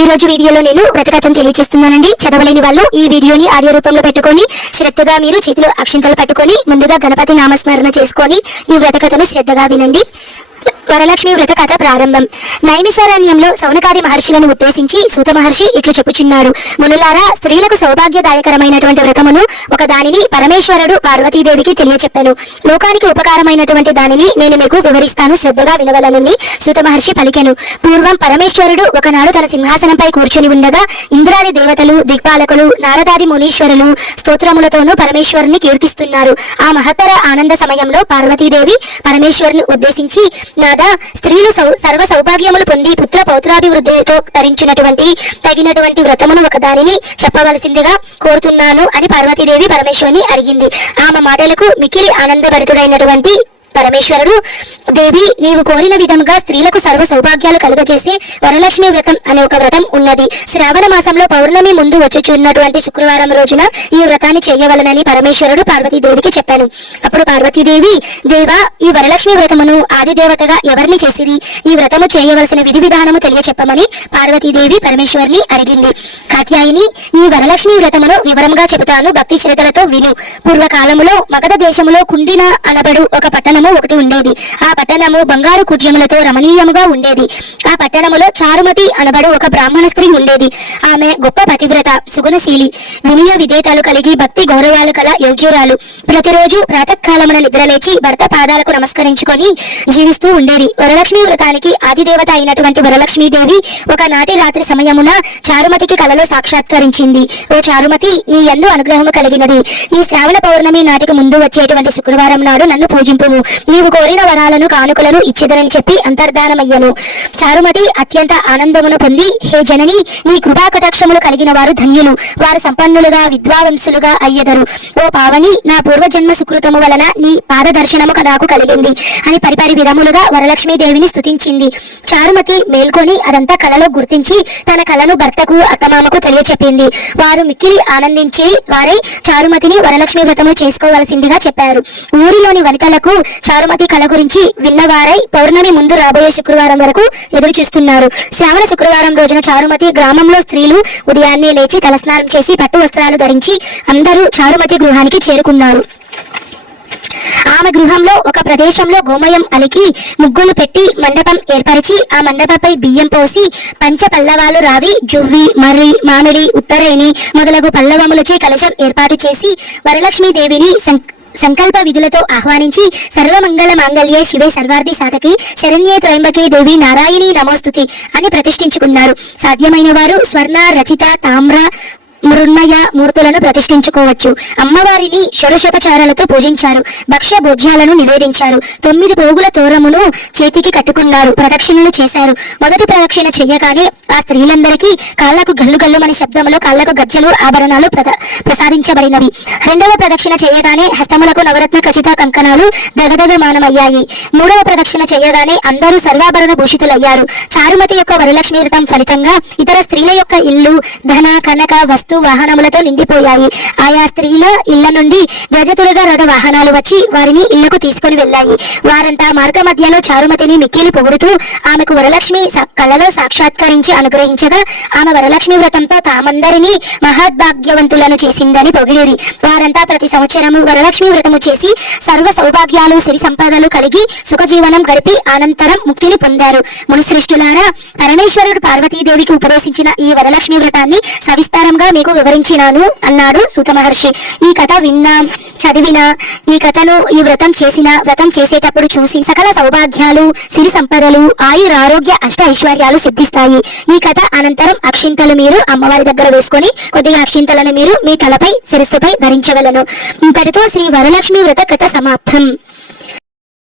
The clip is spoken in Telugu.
ఈ రోజు వీడియోలో నేను వ్రతకథను తెలియజేస్తున్నానండి. చదవలేని వాళ్ళు ఈ వీడియోని ఆడియో రూపంలో పెట్టుకొని శ్రద్ధగా మీరు చేతిలో అక్షింతలు పట్టుకొని ముందుగా గణపతి నామస్మరణ చేసుకొని ఈ వ్రతకథను శ్రద్ధగా వినండి. వరలక్ష్మి వ్రత కథ ప్రారంభం. నైమిషారణ్యంలో సౌనకాది మహర్షులను ఉద్దేశించి సూత మహర్షి ఇట్లు చెప్పుచున్నాడు. మునులారా, స్త్రీలకు సౌభాగ్యదాయకరమైనటువంటి వ్రతమును ఒక దానిని పరమేశ్వరుడు పార్వతీదేవికి తెలియచెప్పాను. లోకానికి ఉపకారమైనటువంటి దానిని నేను మీకు వివరిస్తాను, శ్రద్ధగా వినవలనని సూత మహర్షి పలికెను. పూర్వం పరమేశ్వరుడు ఒకనాడు తన సింహాసనంపై కూర్చొని ఉండగా ఇంద్రాది దేవతలు, దిక్పాలకులు, నారదాది మునీశ్వరులు స్తోత్రములతోనూ పరమేశ్వరుని కీర్తిస్తున్నారు. ఆ మహత్తర ఆనంద సమయంలో పార్వతీదేవి పరమేశ్వరుని ఉద్దేశించి, నాదా, స్త్రీలు సర్వ సౌభాగ్యములు పొంది పుత్ర పౌత్రాభివృద్ధితో ధరించినటువంటి తగినటువంటి వ్రతమును ఒక దానిని చెప్పవలసిందిగా కోరుతున్నాను అని పార్వతీదేవి పరమేశ్వరుని అడిగింది. ఆమె మాటలకు మిక్కిలి ఆనందభరితుడైనటువంటి పరమేశ్వరుడు, దేవి, నీవు కోరిన విధంగా స్త్రీలకు సర్వ సౌభాగ్యాలు కలుగజేసే వరలక్ష్మి వ్రతం అనే ఒక వ్రతం ఉన్నది. శ్రావణ మాసంలో పౌర్ణమి ముందు వచ్చుచున్నటువంటి శుక్రవారం రోజున ఈ వ్రతాన్ని చేయవలనని పరమేశ్వరుడు పార్వతీదేవికి చెప్పాను. అప్పుడు పార్వతీదేవి, దేవా, ఈ వరలక్ష్మి వ్రతమును ఆదిదేవతగా ఎవరిని చేసిరి? ఈ వ్రతము చేయవలసిన విధి విధానము తెలియచెప్పమని పార్వతీదేవి పరమేశ్వరుని అడిగింది. కాత్యాయిని, ఈ వరలక్ష్మి వ్రతమును వివరంగా చెబుతాను, భక్తి శ్రద్ధలతో విను. పూర్వకాలములో మగధ దేశములో కుండిన అనబడు ఒక పట్టణము ఒకటి ఉండేది. ఆ పట్టణము బంగారు కుడ్యములతో రమణీయముగా ఉండేది. ఆ పట్టణములో చారుమతి అనబడు ఒక బ్రాహ్మణ స్త్రీ ఉండేది. ఆమె గొప్ప పతివ్రత, సుగుణశీలి, వినయ విధేయతలు కలిగి భక్తి గౌరవాలు కల యోగ్యురాలు. ప్రతిరోజు ప్రాతకాలమున నిద్రలేచి భర్త పాదాలకు నమస్కరించుకొని జీవిస్తూ ఉండేది. వరలక్ష్మి వ్రతానికి ఆదిదేవత అయినటువంటి వరలక్ష్మీదేవి ఒకనాటి రాత్రి సమయమున చారుమతికి కలలో సాక్షాత్కరించింది. ఓ చారుమతి, నీ యందు అనుగ్రహము కలిగినది. ఈ శ్రావణ పౌర్ణమి నాటికి ముందు వచ్చేటువంటి శుక్రవారం నాడు నన్ను పూజింపుము. నీవు కోరిన వరాలను కానుకలను ఇచ్చేదనని చెప్పి అంతర్ధానమయ్యను. చారుమతి అత్యంత ఆనందమును పొంది, హే జనని, నీ కృపా కటాక్షములు కలిగిన వారు ధన్యులు, వారు సంపన్నులుగా విద్వాంసులుగా అయ్యెదరు. ఓ పావని, నా పూర్వజన్మ సుకృతము వలన నీ పాద దర్శనము నాకు కలిగింది అని పరిపరి విధములుగా వరలక్ష్మీదేవిని స్తుతించింది. చారుమతి మేల్కొని అదంతా కలలో గుర్తించి తన కలను భర్తకు అత్తమామకు తెలియచెప్పింది. వారు మిక్కిలి ఆనందించి వారై చారుమతిని వరలక్ష్మి వ్రతము చేసుకోవలసిందిగా చెప్పారు. ఊరిలోని వనితలకు చారుమతి కళ గురించి విన్నవారై పౌర్ణమి ముందు రాబోయే శుక్రవారం వరకు ఎదురు చూస్తున్నారు. శ్రావణ శుక్రవారం రోజున చారుమతి గ్రామంలో స్త్రీలు ఉదయాన్నే లేచి తలస్నానం చేసి పట్టు వస్త్రాలు ధరించి అందరూ చారుమతి గృహానికి చేరుకున్నారు. ఆమె గృహంలో ఒక ప్రదేశంలో గోమయం అలికి ముగ్గులు పెట్టి మండపం ఏర్పరిచి ఆ మండపంపై బియ్యం పోసి పంచ పల్లవాలు రావి, జువ్వి, మర్రి, మామిడి, ఉత్తరేణి మొదలగు పల్లవములచే కలశం ఏర్పాటు చేసి వరలక్ష్మీదేవిని సంకల్ప విధులతో ఆహ్వానించి సర్వమంగళ మాంగళ్యే శివే సర్వార్థి సాధకి శరణ్యే త్రయంబకే దేవి నారాయణి నమోస్తుతి అని ప్రతిష్ఠించుకున్నారు. సాధ్యమైన వారు స్వర్ణ, రచిత, తామ్ర, మృణ్మయ మూర్తులను ప్రతిష్ఠించుకోవచ్చు. అమ్మవారిని షోడశోపచారాలతో పూజించారు. భక్ష్య భోజ్యాలను నివేదించారు. 9 పోగుల తోరమును చేతికి కట్టుకున్నారు. ప్రదక్షిణలు చేశారు. మొదటి ప్రదక్షిణ చెయ్యగానే ఆ స్త్రీలందరికీ కాళ్లకు గల్లు గల్లుమని శబ్దములో కాళ్లకు గజ్జలు, ఆభరణాలు ప్రసాదించబడినవి. రెండవ ప్రదక్షిణ చేయగానే హస్తములకు నవరత్న ఖచిత కంకణాలు దగదగమానమయ్యాయి. మూడవ ప్రదక్షిణ చేయగానే అందరూ సర్వాభరణ భూషితులయ్యారు. చారుమతి యొక్క వరలక్ష్మి వ్రతం ఫలితంగా ఇతర స్త్రీల యొక్క ఇల్లు ధన, కనక, వస్తు వాహనములతో నిండిపోయాయి. ఆయా స్త్రీల ఇళ్ల నుండి గజతులుగా రథ వాహనాలు వచ్చి వారిని ఇళ్లకు తీసుకుని వెళ్ళాయి. వారంతా మార్గ మధ్యలో చారుమతిని మిక్కిలి పొగుడుతూ ఆమెకు వరలక్ష్మి కళలో సాక్షాత్కరించి అనుగ్రహించగా ఆమె వరలక్ష్మి వ్రతంతో తామందరినీ మహద్భాగ్యవంతులను చేసిందని పొగిడిరి. వారంతా ప్రతి సంవత్సరము వరలక్ష్మి వ్రతము చేసి సర్వ సౌభాగ్యాలు, సిరి సంపదలు కలిగి సుఖజీవనం గడిపి అనంతరం ముక్తిని పొందారు. మునిశ్రేష్ఠులారా, పరమేశ్వరుడు పార్వతీదేవికి ఉపదేశించిన ఈ వరలక్ష్మి వ్రతాన్ని సవిస్తారంగా మీకు వివరించినాను అన్నాడు సూత మహర్షి. ఈ కథ విన్నా, చదివినా, ఈ కథను ఈ వ్రతం చేసేటప్పుడు చూసి సకల సౌభాగ్యాలు, సిరి సంపదలు, ఆయురారోగ్య అష్ట ఐశ్వర్యాలు సిద్ధిస్తాయి. ఈ కథ అనంతరం అక్షింతలు మీరు అమ్మవారి దగ్గర వేసుకొని కొద్దిగా అక్షింతలను మీరు మీ తలపై శిరస్సుపై ధరించవలను. ఇంతటితో శ్రీ వరలక్ష్మి వ్రత కథ సమాప్తం.